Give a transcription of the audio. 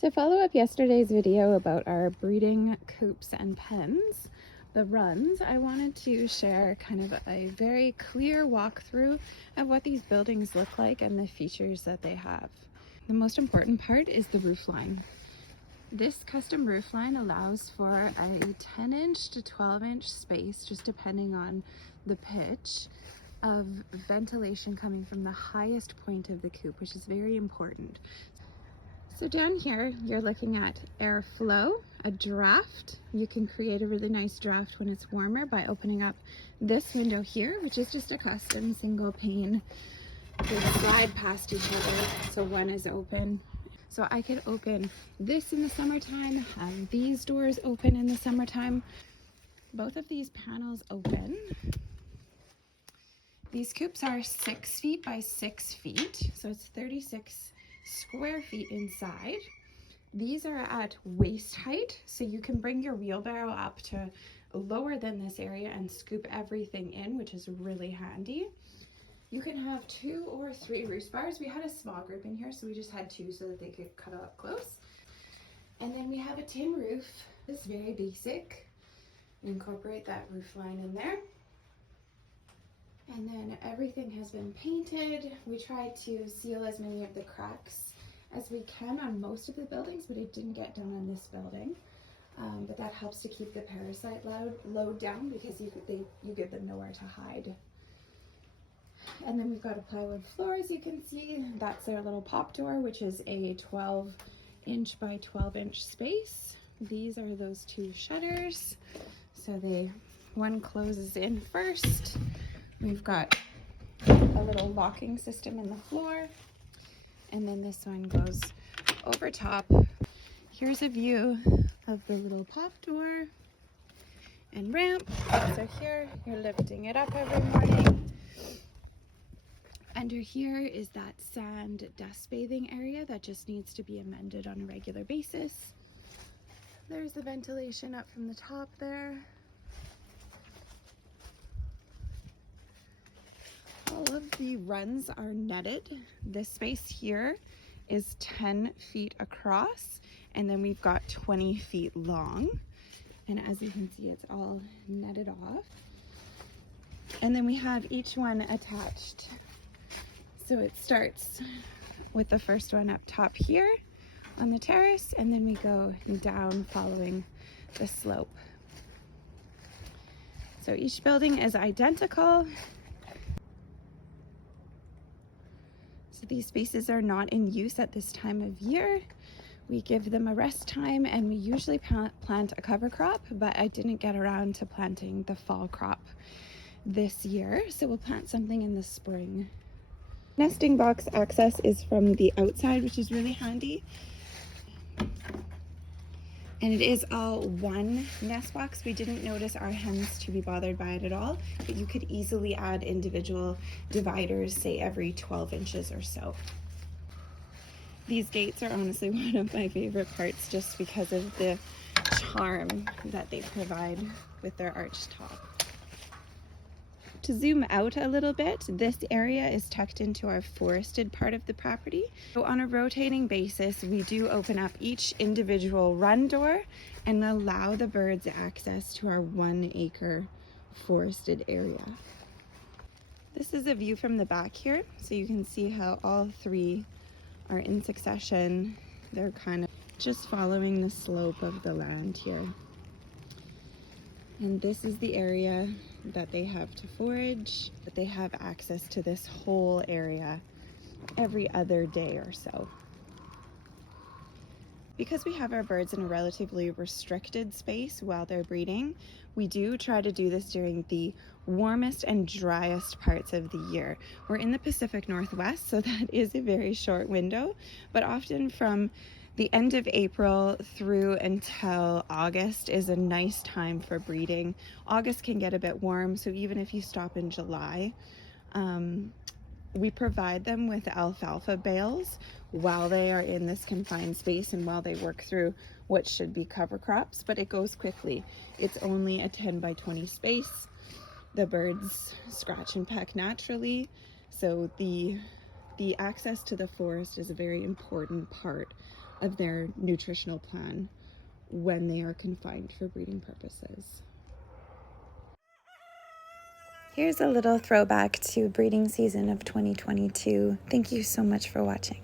To follow up yesterday's video about our breeding coops and pens, the runs, I wanted to share kind of a very clear walkthrough of what these buildings look like and the features that they have. The most important part is the roof line. This custom roof line allows for a 10-inch to 12-inch space, just depending on the pitch, of ventilation coming from the highest point of the coop, which is very important. So down here, you're looking at airflow, a draft. You can create a really nice draft when it's warmer by opening up this window here, which is just a custom single pane. They slide past each other, so one is open. So I could open this in the summertime, have these doors open in the summertime. Both of these panels open. These coops are 6 feet by 6 feet, so it's 36 square feet inside. These are at waist height, so you can bring your wheelbarrow up to lower than this area and scoop everything in, which is really handy. You can have 2 or 3 roost bars. We had a small group in here, so we just had 2 so that they could cut up close. And then we have a tin roof. It's very basic. Incorporate that roof line in there. And then everything has been painted. We tried to seal as many of the cracks as we can on most of the buildings, but it didn't get done on this building. But that helps to keep the parasite load down because you give them nowhere to hide. And then we've got a plywood floor, as you can see. That's their little pop door, which is a 12-inch by 12-inch space. These are those 2 shutters. So one closes in first. We've got a little locking system in the floor, and then this one goes over top. Here's a view of the little pop door and ramp. So here you're lifting it up every morning. Under here is that sand dust bathing area that just needs to be amended on a regular basis. There's the ventilation up from the top there. All of the runs are netted. This space here is 10 feet across, and then we've got 20 feet long. And as you can see, it's all netted off. And then we have each one attached. So it starts with the first one up top here on the terrace, and then we go down following the slope. So each building is identical. So these spaces are not in use at this time of year. We give them a rest time, and we usually plant a cover crop, but I didn't get around to planting the fall crop this year, so we'll plant something in the spring. Nesting box access is from the outside, which is really handy. And it is all one nest box. We didn't notice our hens to be bothered by it at all, but you could easily add individual dividers, say every 12 inches or so. These gates are honestly one of my favorite parts just because of the charm that they provide with their arched top. To zoom out a little bit, this area is tucked into our forested part of the property. So on a rotating basis, we do open up each individual run door and allow the birds access to our 1-acre forested area. This is a view from the back here, so you can see how all 3 are in succession. They're kind of just following the slope of the land here. And this is the area that they have to forage, but they have access to this whole area every other day or so. Because we have our birds in a relatively restricted space while they're breeding, we do try to do this during the warmest and driest parts of the year. We're in the Pacific Northwest, so that is a very short window, but often from the end of April through until August is a nice time for breeding. August can get a bit warm, so even if you stop in July, we provide them with alfalfa bales while they are in this confined space and while they work through what should be cover crops, but it goes quickly. It's only a 10 by 20 space. The birds scratch and peck naturally, so the access to the forest is a very important part of their nutritional plan when they are confined for breeding purposes. Here's a little throwback to breeding season of 2022. Thank you so much for watching.